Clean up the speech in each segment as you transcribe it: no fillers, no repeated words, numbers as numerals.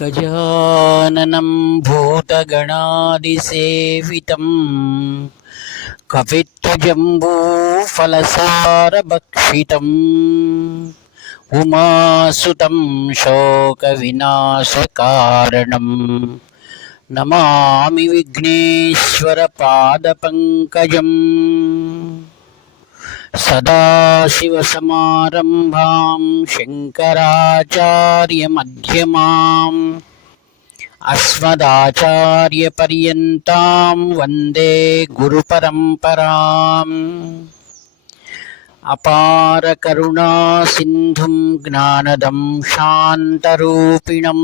गजाननं भूतगणादिसेवितं कपित्थजम्बूफलसारभक्षितम् उमासुतं शोकविनाशकारणं नमामि विघ्नेश्वरपादपङ्कजम्। सदाशिवसमारम्भां शङ्कराचार्यमध्यमाम् अस्मदाचार्यपर्यन्तां वन्दे गुरुपरम्पराम्। अपारकरुणासिन्धुं ज्ञानदं शान्तरूपिणं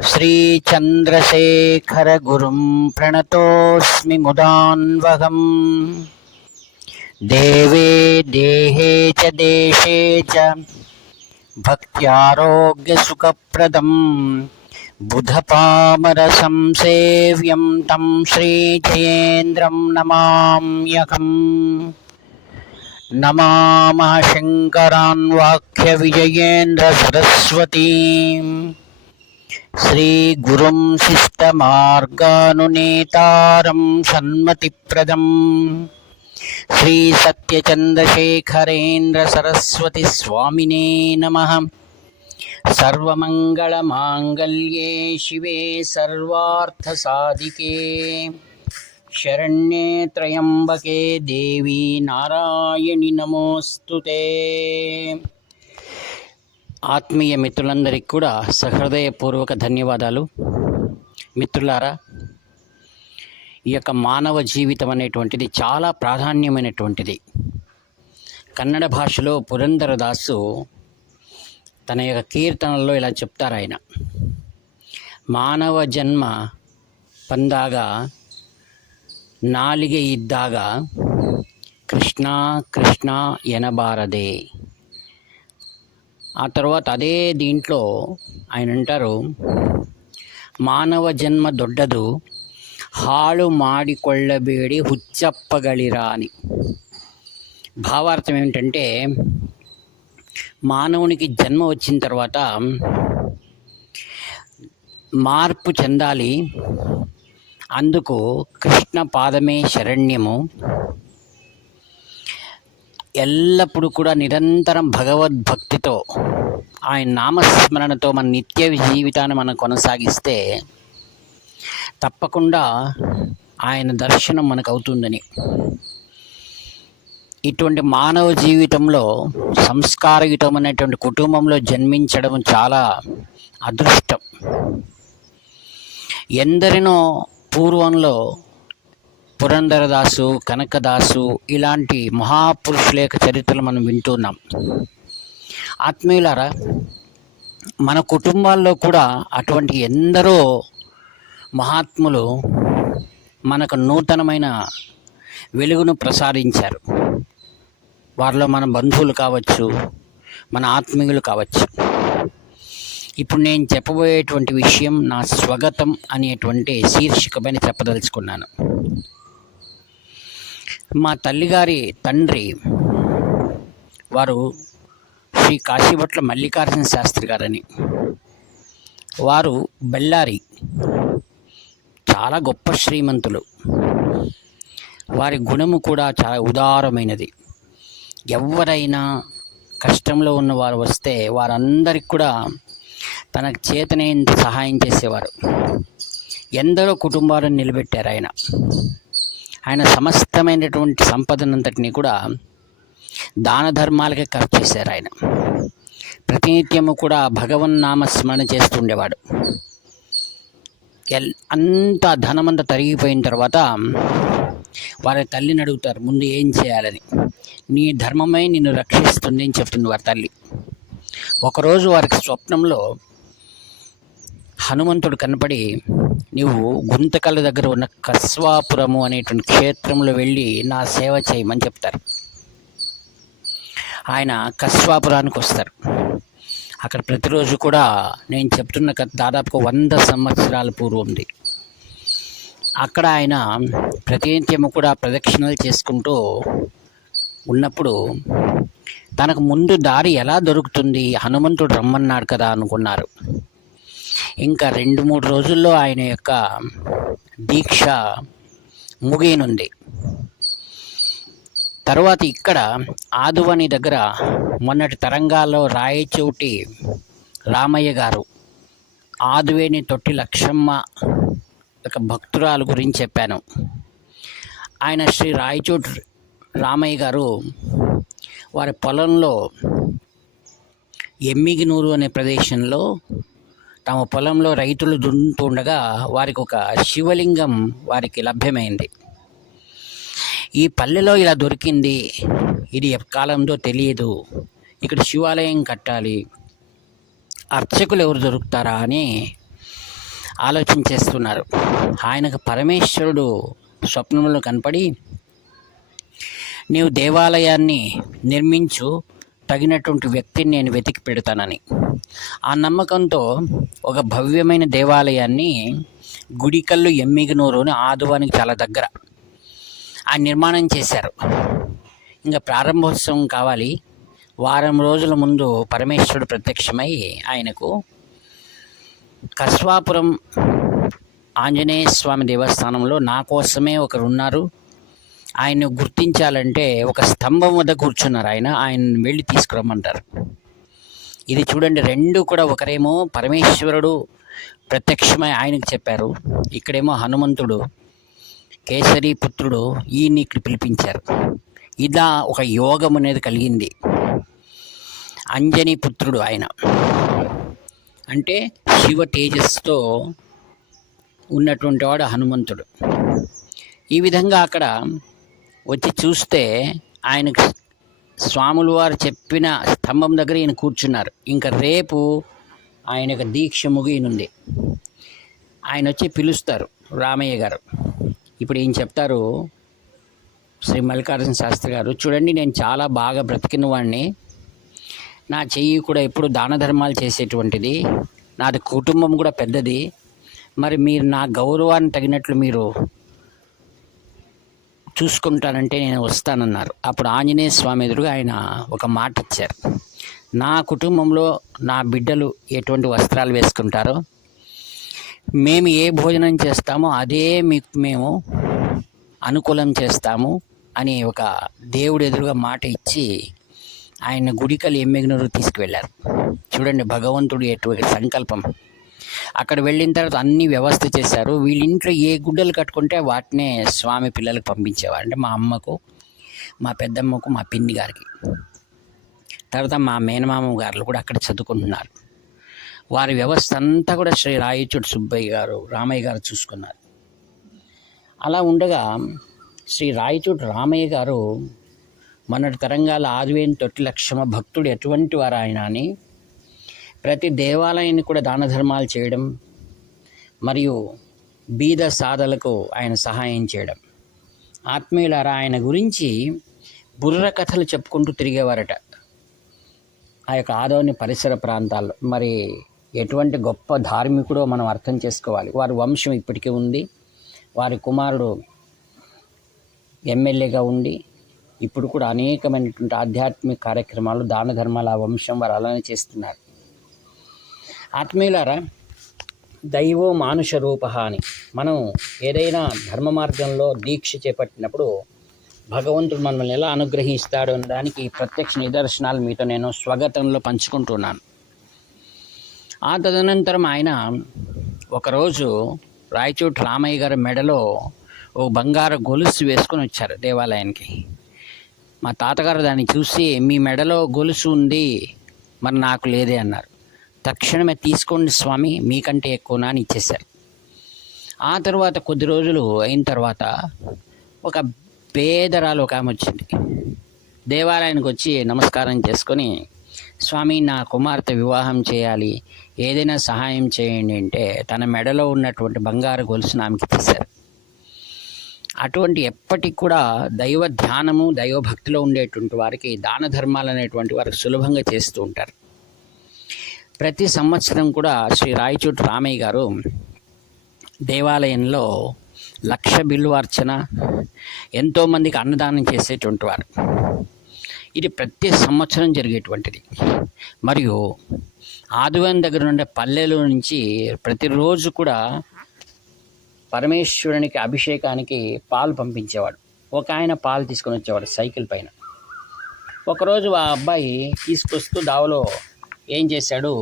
श्रीचन्द्रशेखरगुरुं प्रणतोऽस्मि मुदान्वहम्। देवे देहे च देशे च भक्त्यारोग्यसुखप्रदं बुधपामरसंसेव्यं तं श्रीजयेन्द्रं नमाम्यहम्। नमामः शङ्करान् वाक्यविजयेन्द्रसरस्वतीं श्रीगुरुं शिष्टमार्गानुनेतारं सन्मतिप्रदम् श्री सत्यचन्द्रशेखरेन्द्र सरस्वती स्वामिने नमः। सर्वमङ्गलमाङ्गल्ये शिवे सर्वार्थसाधिके शरण्ये त्र्यम्बके देवी नारायणि नमोस्तुते। ఆత్మీయ మిత్రులందరికీ కూడా సహృదయపూర్వక ధన్యవాదాలు. మిత్రులారా, ఈ యొక్క మానవ జీవితం అనేటువంటిది చాలా ప్రాధాన్యమైనటువంటిది. కన్నడ భాషలో పురందరదాసు తన యొక్క కీర్తనల్లో ఇలా చెప్తారు. ఆయన మానవ జన్మ పందాಗ నాలిగే ఇద్దాಗ కృష్ణ కృష్ణ ఎనబారదే. ఆ తర్వాత అదే దీంట్లో ఆయన అంటారు, మానవ జన్మ దొడ్డదు ಹಾಳು ಮಾಡಿಕೊಳ್ಳಬೇಡಿ ಹುಚ್ಚಪ್ಪಗಳಿರಾ అని. భావార్థం ఏమిటంటే, మానవునికి జన్మ వచ్చిన తర్వాత మార్పు చెందాలి. అందుకు కృష్ణ పాదమే శరణ్యము. ఎల్లప్పుడూ కూడా నిరంతరం భగవద్భక్తితో ఆయన నామస్మరణతో మన నిత్య జీవితాన్ని మనం కొనసాగిస్తే తప్పకుండా ఆయన దర్శనం మనకు అవుతుందని. ఇటువంటి మానవ జీవితంలో సంస్కారయుతమైనటువంటి కుటుంబంలో జన్మించడం చాలా అదృష్టం. ఎందరినో పూర్వంలో పురందరదాసు, కనకదాసు ఇలాంటి మహాపురుషుల యొక్క చరిత్రలు మనం వింటున్నాం. ఆత్మీయులారా, మన కుటుంబాల్లో కూడా అటువంటి ఎందరో మహాత్ములు మనకు నూతనమైన వెలుగును ప్రసాదించారు. వారిలో మన బంధువులు కావచ్చు, మన ఆత్మీయులు కావచ్చు. ఇప్పుడు నేను చెప్పబోయేటువంటి విషయం నా స్వగతం అనేటువంటి శీర్షికపైన చెప్పదలుచుకున్నాను. మా తల్లిగారి తండ్రి వారు శ్రీ కాశీభట్ల మల్లికార్జున శాస్త్రి గారని. వారు బెల్లారి, చాలా గొప్ప శ్రీమంతులు. వారి గుణము కూడా చాలా ఉదారమైనది. ఎవరైనా కష్టంలో ఉన్నవారు వస్తే వారందరికి కూడా తనకు చేతనైనంత సహాయం చేసేవారు. ఎందరో కుటుంబాలను నిలబెట్టారు ఆయన. ఆయన సమస్తమైనటువంటి సంపదనంతటినీ కూడా దాన ధర్మాలకే ఖర్చు చేశారు. ఆయన ప్రతినిత్యము కూడా భగవన్నామ స్మరణ చేస్తుండేవాడు. అంత ధనమంతా తరిగిపోయిన తర్వాత వారి తల్లిని అడుగుతారు, ముందు ఏం చేయాలని. నీ ధర్మమే నిన్ను రక్షిస్తుంది అని చెప్తుంది వారి తల్లి. ఒకరోజు వారికి స్వప్నంలో హనుమంతుడు కనపడి, నీవు గుంతకళ్ళ దగ్గర ఉన్న కస్వాపురము అనేటువంటి క్షేత్రంలో వెళ్ళి నా సేవ చేయమని చెప్తారు. ఆయన కస్వాపురానికి వస్తారు. అక్కడ ప్రతిరోజు కూడా నేను చెప్తున్న కథ దాదాపుగా 100 సంవత్సరాల పూర్వంది. అక్కడ ఆయన ప్రతినిత్యము కూడా ప్రదక్షిణలు చేసుకుంటూ ఉన్నప్పుడు తనకు ముందు దారి ఎలా దొరుకుతుంది, హనుమంతుడు రమ్మన్నాడు కదా అనుకున్నారు. ఇంకా 2-3 రోజుల్లో ఆయన యొక్క దీక్ష ముగియనుంది. తర్వాత ఇక్కడ ఆదువని దగ్గర మొన్నటి తరంగాల్లో రాయచోటి రామయ్య గారు ఆదువేని తొట్టి లక్షమ్మ ఒక భక్తురాలు గురించి చెప్పాను. ఆయన శ్రీ రాయచోటి రామయ్య గారు వారి పొలంలో ఎమ్మిగినూరు అనే ప్రదేశంలో తమ పొలంలో రైతులు దున్నుతుండగా వారికి ఒక శివలింగం వారికి లభ్యమైంది. ఈ పల్లెలో ఇలా దొరికింది, ఇది ఎకాలంలో తెలియదు, ఇక్కడ శివాలయం కట్టాలి, అర్చకులు ఎవరు దొరుకుతారా అని ఆలోచన చేస్తున్నారు. ఆయనకు పరమేశ్వరుడు స్వప్నంలో కనపడి, నీవు దేవాలయాన్ని నిర్మించు, తగినటువంటి వ్యక్తిని నేను వెతికి పెడతానని. ఆ నమ్మకంతో ఒక భవ్యమైన దేవాలయాన్ని గుడికల్లు ఎమ్మిగినూరు అని ఆదువానికి చాలా దగ్గర ఆ నిర్మాణం చేశారు. ఇంకా ప్రారంభోత్సవం కావాలి. వారం రోజుల ముందు పరమేశ్వరుడు ప్రత్యక్షమై ఆయనకు కస్వాపురం ఆంజనేయ స్వామి దేవస్థానంలో నా కోసమే ఒకరు ఉన్నారు, ఆయన్ని గుర్తించాలంటే ఒక స్తంభం వద్ద కూర్చున్నారు, ఆయన వెళ్ళి తీసుకురమ్మంటారు. ఇది చూడండి, రెండు కూడా ఒకరేమో పరమేశ్వరుడు ప్రత్యక్షమై ఆయనకు చెప్పారు, ఇక్కడేమో హనుమంతుడు కేసరి పుత్రుడు ఈయన్ని ఇక్కడ పిలిపించారు. ఇలా ఒక యోగం అనేది కలిగింది. అంజనీ పుత్రుడు ఆయన అంటే శివ తేజస్సుతో ఉన్నటువంటి వాడు హనుమంతుడు. ఈ విధంగా అక్కడ వచ్చి చూస్తే ఆయనకు స్వాములు వారు చెప్పిన స్తంభం దగ్గర ఈయన కూర్చున్నారు. ఇంకా రేపు ఆయనకు దీక్ష ముగియనుంది. ఆయన వచ్చి పిలుస్తారు రామయ్య గారు. ఇప్పుడు ఏం చెప్తారు శ్రీ మల్లికార్జున శాస్త్రి గారు, చూడండి నేను చాలా బాగా బ్రతికిన వాడిని, నా చెయ్యి కూడా ఎప్పుడు దాన ధర్మాలు చేసేటువంటిది, నాది కుటుంబం కూడా పెద్దది, మరి మీరు నా గౌరవాన్ని తగినట్లు మీరు చూసుకుంటానంటే నేను వస్తానన్నారు. అప్పుడు ఆంజనేయ స్వామి ఎదురుగా ఆయన ఒక మాట ఇచ్చారు, నా కుటుంబంలో నా బిడ్డలు ఎటువంటి వస్త్రాలు వేసుకుంటారో, మేము ఏ భోజనం చేస్తామో అదే మీకు మేము అనుకూలం చేస్తాము అని ఒక దేవుడు ఎదురుగా మాట ఇచ్చి ఆయన గుడికలు ఎమ్మిగినూరు తీసుకువెళ్ళారు. చూడండి భగవంతుడు ఎటువంటి సంకల్పం. అక్కడ వెళ్ళిన తర్వాత అన్ని వ్యవస్థ చేశారు. వీళ్ళింట్లో ఏ గుడ్డలు కట్టుకుంటే వాటినే స్వామి పిల్లలకు పంపించేవారు. అంటే మా అమ్మకు, మా పెద్దమ్మకు, మా పిన్ని గారికి, తర్వాత మా మేనమామ గారు కూడా అక్కడ చదువుకుంటున్నారు. వారి వ్యవస్థ అంతా కూడా శ్రీ రాయచోటి సుబ్బయ్య గారు రామయ్య గారు చూసుకున్నారు. అలా ఉండగా శ్రీ రాయచోటి రామయ్య గారు మొన్నటి తరంగాల ఆదివేని తొట్టి లక్షమ్మ భక్తుడు ఎటువంటి వారు ఆయన అని ప్రతి దేవాలయాన్ని కూడా దాన ధర్మాలు చేయడం మరియు బీద సాధలకు ఆయన సహాయం చేయడం. ఆత్మీయులారా, ఆయన గురించి బుర్ర కథలు చెప్పుకుంటూ తిరిగేవారట ఆ యొక్క ఆదోని పరిసర ప్రాంతాల్లో. మరి ఎటువంటి గొప్ప ధార్మికుడో మనం అర్థం చేసుకోవాలి. వారి వంశం ఇప్పటికీ ఉంది. వారి కుమారుడు ఎమ్మెల్యేగా ఉండి ఇప్పుడు కూడా అనేకమైనటువంటి ఆధ్యాత్మిక కార్యక్రమాలు దాన ధర్మాల వంశం వారు అలానే చేస్తున్నారు. ఆత్మీయులారా, దైవో మానుష రూప అని మనం ఏదైనా ధర్మ మార్గంలో దీక్ష చేపట్టినప్పుడు భగవంతుడు మనల్ని ఎలా అనుగ్రహిస్తాడు అనే దానికి ప్రత్యక్ష నిదర్శనాలు మీతో నేను స్వాగతంలో పంచుకుంటున్నాను. ఆ తదనంతరం ఆయన ఒకరోజు రాయచోటి రామయ్య గారి మెడలో ఓ బంగారు గొలుసు వేసుకొని వచ్చారు దేవాలయానికి. మా తాతగారు దాన్ని చూసి, మీ మెడలో గొలుసు ఉంది, మరి నాకు లేదే అన్నారు. తక్షణమే తీసుకోండి స్వామి, మీకంటే ఎక్కువనా అని ఇచ్చేశారు. ఆ తర్వాత కొద్ది రోజులు అయిన తర్వాత ఒక పేదరాలు ఒక ఆమె వచ్చింది. దేవాలయానికి వచ్చి నమస్కారం చేసుకొని, స్వామి నా కుమార్తె వివాహం చేయాలి, ఏదైనా సహాయం చేయండి అంటే తన మెడలో ఉన్నటువంటి బంగారు గొలుసును ఆమెకి తీశారు. అటువంటి ఎప్పటికి కూడా దైవ ధ్యానము దైవభక్తిలో ఉండేటువంటి వారికి దాన ధర్మాలు అనేటువంటి వారికి సులభంగా చేస్తూ ఉంటారు. ప్రతి సంవత్సరం కూడా శ్రీ రాయచోటి రామయ్య గారు దేవాలయంలో 1,00,000 బిల్వార్చన, ఎంతోమందికి అన్నదానం చేసేటువంటి వారు. ఇది ప్రతి సంవత్సరం జరిగేటువంటిది. మరియు ఆదివారం దగ్గర ఉండే పల్లెల నుంచి ప్రతిరోజు కూడా పరమేశ్వరునికి అభిషేకానికి పాలు పంపించేవాడు. ఒక ఆయన పాలు తీసుకొని వచ్చేవాడు సైకిల్ పైన. ఒకరోజు ఆ అబ్బాయి తీసుకొస్తూ దావలో ఏం చేశాడు,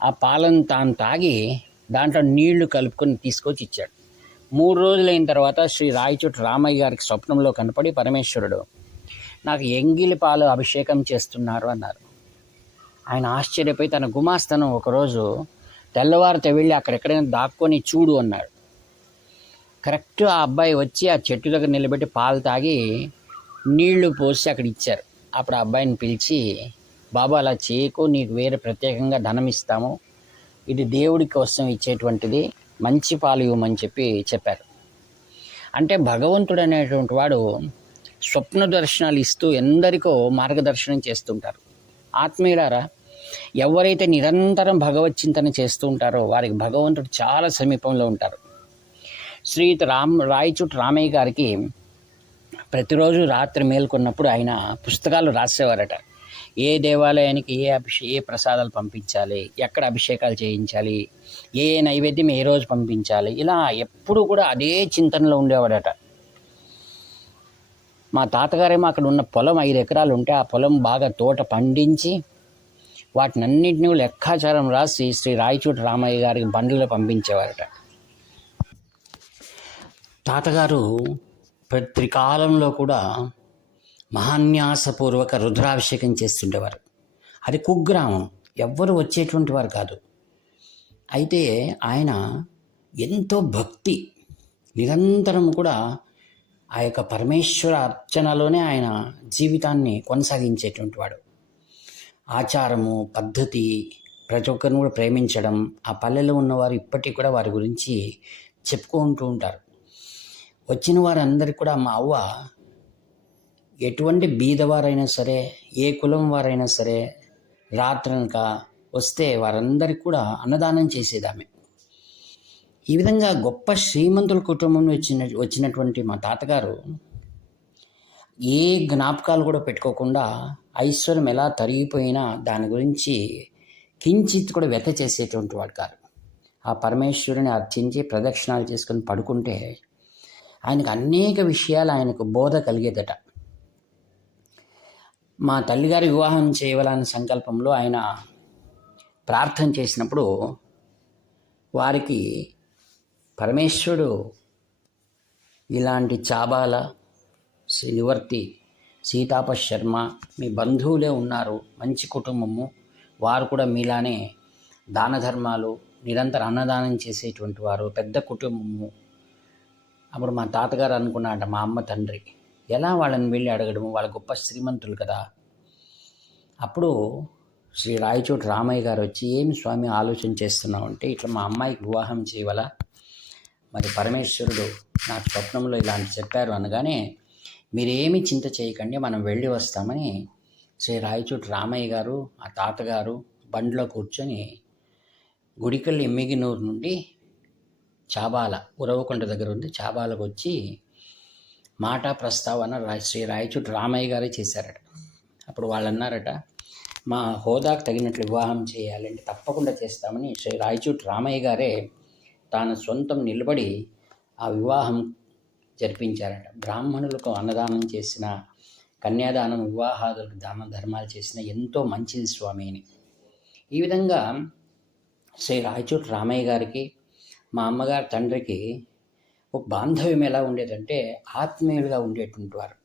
ఆ పాలను తాను తాగి దాంట్లో నీళ్లు కలుపుకొని తీసుకొచ్చి ఇచ్చాడు. 3 రోజులైన తర్వాత శ్రీ రాయచోటి రామయ్య గారికి స్వప్నంలో కనపడి, పరమేశ్వరుడు నాకు ఎంగిలి పాలు అభిషేకం చేస్తున్నారు అన్నారు. ఆయన ఆశ్చర్యపోయి తన గుమాస్తను ఒకరోజు తెల్లవారితో వెళ్ళి అక్కడెక్కడైనా దాక్కొని చూడు అన్నాడు. కరెక్ట్ ఆ అబ్బాయి వచ్చి ఆ చెట్టు దగ్గర నిలబెట్టి పాలు తాగి నీళ్లు పోసి అక్కడ ఇచ్చారు. అప్పుడు ఆ అబ్బాయిని పిలిచి, బాబా అలా చేయకు, నీకు వేరే ప్రత్యేకంగా ధనం ఇస్తాము, ఇది దేవుడి కోసం ఇచ్చేటువంటిది, మంచి పాలు ఇవ్వమని చెప్పారు. అంటే భగవంతుడు అనేటువంటి వాడు స్వప్న దర్శనాలు ఇస్తూ ఎందరికో మార్గదర్శనం చేస్తుంటారు. ఆత్మీయులారా, ఎవరైతే నిరంతరం భగవత్ చింతన చేస్తూ ఉంటారో వారికి భగవంతుడు చాలా సమీపంలో ఉంటారు. శ్రీ రాయచోటి రామయ్య గారికి ప్రతిరోజు రాత్రి మేల్కొన్నప్పుడు ఆయన పుస్తకాలు రాసేవారట. ఏ దేవాలయానికి ఏ ప్రసాదాలు పంపించాలి, ఎక్కడ అభిషేకాలు చేయించాలి, ఏ నైవేద్యం ఏ రోజు పంపించాలి, ఇలా ఎప్పుడు కూడా అదే చింతనలో ఉండేవాడట. మా తాతగారేమో అక్కడ ఉన్న పొలం 5 ఎకరాలు ఉంటే ఆ పొలం బాగా తోట పండించి వాటినన్నింటినీ లెక్కాచారం రాసి శ్రీ రాయచోటి రామయ్య గారికి బండ్లలో పంపించేవారట. తాతగారు ప్రతి కాలంలో కూడా మహాన్యాసపూర్వక రుద్రాభిషేకం చేస్తుండేవారు. అది కుగ్రామం, ఎవ్వరు వచ్చేటువంటి వారు కాదు. అయితే ఆయన ఎంతో భక్తి, నిరంతరం కూడా ఆ యొక్క పరమేశ్వర అర్చనలోనే ఆయన జీవితాన్ని కొనసాగించేటువంటి వాడు. ఆచారము, పద్ధతి, ప్రతి ఒక్కరిని కూడా ప్రేమించడం, ఆ పల్లెలో ఉన్నవారు ఇప్పటికీ కూడా వారి గురించి చెప్పుకుంటూ ఉంటారు. వచ్చిన వారందరికీ కూడా మా అవ్వ ఎటువంటి బీదవారైనా సరే, ఏ కులం వారైనా సరే, రాత్రనక వస్తే వారందరికీ కూడా అన్నదానం చేసేదామె. ఈ విధంగా గొప్ప శ్రీమంతుల కుటుంబం వచ్చినటువంటి మా తాతగారు ఏ జ్ఞాపకాలు కూడా పెట్టుకోకుండా ఐశ్వర్యం ఎలా తరిగిపోయినా దాని గురించి కించిత్ కూడా వ్యత చేసేటువంటి వాడు కాదు. ఆ పరమేశ్వరుని అర్చించి ప్రదక్షిణాలు చేసుకొని పడుకుంటే ఆయనకు అనేక విషయాలు ఆయనకు బోధ కలిగేదట. మా తల్లిగారి వివాహం చేయవాలనే సంకల్పంలో ఆయన ప్రార్థన చేసినప్పుడు వారికి పరమేశ్వరుడు ఇలాంటి చాబాల, శ్రీనివర్తి, సీతాప శర్మ మీ బంధువులే ఉన్నారు, మంచి కుటుంబము, వారు కూడా మీలానే దాన ధర్మాలు, నిరంతర అన్నదానం చేసేటువంటి వారు, పెద్ద కుటుంబము. అప్పుడు మా తాతగారు అనుకున్నాట, మా అమ్మ తండ్రి ఎలా వాళ్ళని వెళ్ళి అడగడము, వాళ్ళ గొప్ప శ్రీమంతులు కదా. అప్పుడు శ్రీ రాయచోటి రామయ్య గారు వచ్చి, ఏమి స్వామి ఆలోచన చేస్తున్నావు అంటే, ఇట్లా మా అమ్మాయికి వివాహం చేయవలా, మరి పరమేశ్వరుడు నాకు స్వప్నంలో ఇలాంటి చెప్పారు అనగానే, మీరేమీ చింత చేయకండి, మనం వెళ్ళి వస్తామని శ్రీ రాయచోటి రామయ్య గారు ఆ తాతగారు బండిలో కూర్చొని గుడికల్లి ఎమ్మిగినూరు నుండి చాబాల, ఉరవకొండ దగ్గర ఉంది, చాబాలకు వచ్చి మాటా ప్రస్తావన శ్రీ రాయచోటి రామయ్య గారే చేశారట. అప్పుడు వాళ్ళు అన్నారట, మా హోదాకు తగినట్లు వివాహం చేయాలంటే తప్పకుండా చేస్తామని శ్రీ రాయచోటి రామయ్య గారే తాను సొంతం నిలబడి ఆ వివాహం జరిపించారట. బ్రాహ్మణులకు అన్నదానం చేసిన, కన్యాదానం, వివాహాదులకు దాన ధర్మాలు చేసిన ఎంతో మంచిది స్వామి అని. ఈ విధంగా శ్రీ రాయచోటి రామయ్య గారికి మా అమ్మగారి తండ్రికి ఒక బాంధవ్యం ఎలా ఉండేదంటే ఆత్మీయులుగా ఉండేటువంటి వారు.